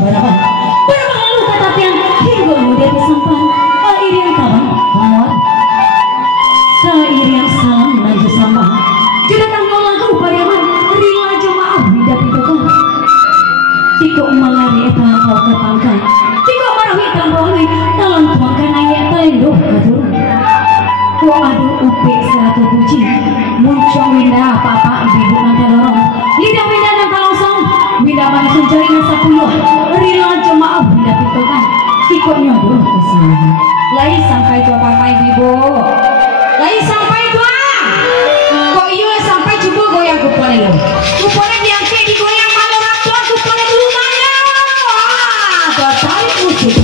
berapa lalu tetapi yang hingga muda disampan irian kawan kamar irian salam lanjut sama tidak tanggung lagu pariaman rila jemaah hidup itu kan tiko mangari eta kau kepangkan tiko marawi tambongi dalam tuangkan ayat telendo kadur ku adu upi seratu puji muncung winda papa ibu nanti dorong lidah winda nanti langsung winda manis mencari nasa puluh rila jemaah winda itu kan tiko nyodoh kesini lai sampai tua papa ibu lai sampai tua kok iya sampai coba goyang kupone lo kupone diangkat digoyang malu ratuan kupone dulu mana gak tarik musik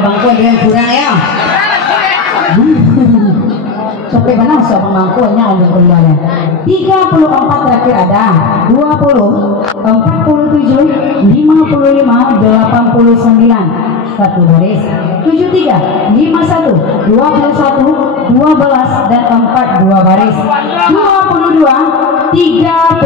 bangku dengan kurang ya. Sampai mana usah bangkunya untuk kembali. 34 terakhir ada 20, 47, 55, 89. satu baris. 73, 51, 21, 12 dan 4 dua baris. 22, 36,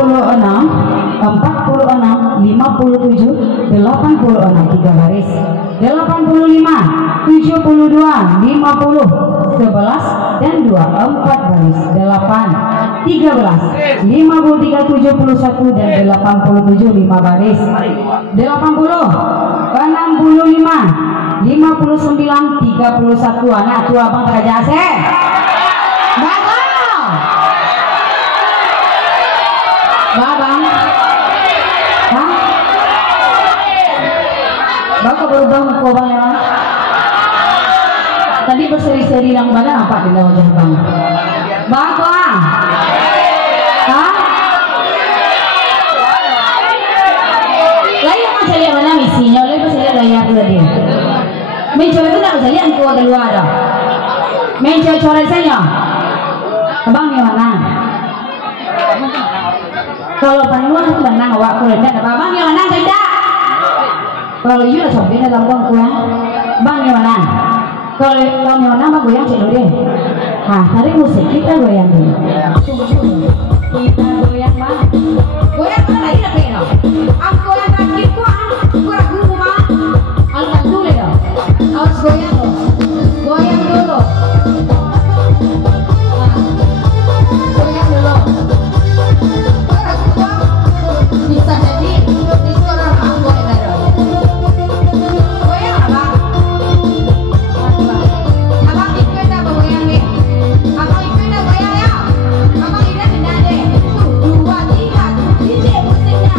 46, 57, 86 tiga baris. 85, 72, 50, 11 dan 2 4 baris. 8, 13, 53, 71 dan 87 5 baris. 80, 65, 59, 31 anak tua abang kerja AC. Babang, hah? Bapak berubah muka bang ya? Tadi berseri-seri yang badan apa di wajah bang? Bapak, hah? Lain yang saya lihat mana misinya? Lain saya lihat layak tadi. Mencoba itu tak bisa lihat aku ada luar ada. Mencoba coret saya. Abang yang mana? Kalau panuan itu menang awak kulit dan abang yang menang tidak. Kalau you sobin dalam bang kuah, bang yang menang. Kalau yang menang bang goyang cendol deh. Ah, tadi musik kita goyang dulu. Kita goyang bang. Goyang mana lagi nak goyang? Aku yang terakhir kuah, kurang guru mah. Alkan dulu ya. Harus goyang loh. Goyang dulu. Goyang dulu. Bisa jadi di seorang aku ada goyang abang ikut dah goyang nih abang ikut dah goyang ya abang ini tidak deh 1, 2, 3 DJ musiknya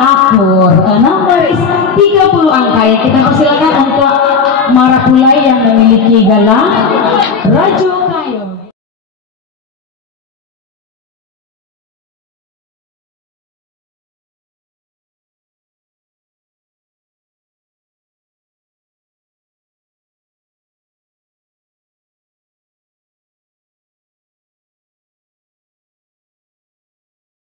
akur 6 baris 30 angka ya. Kita persilakan untuk marapulai yang memiliki galang rajuk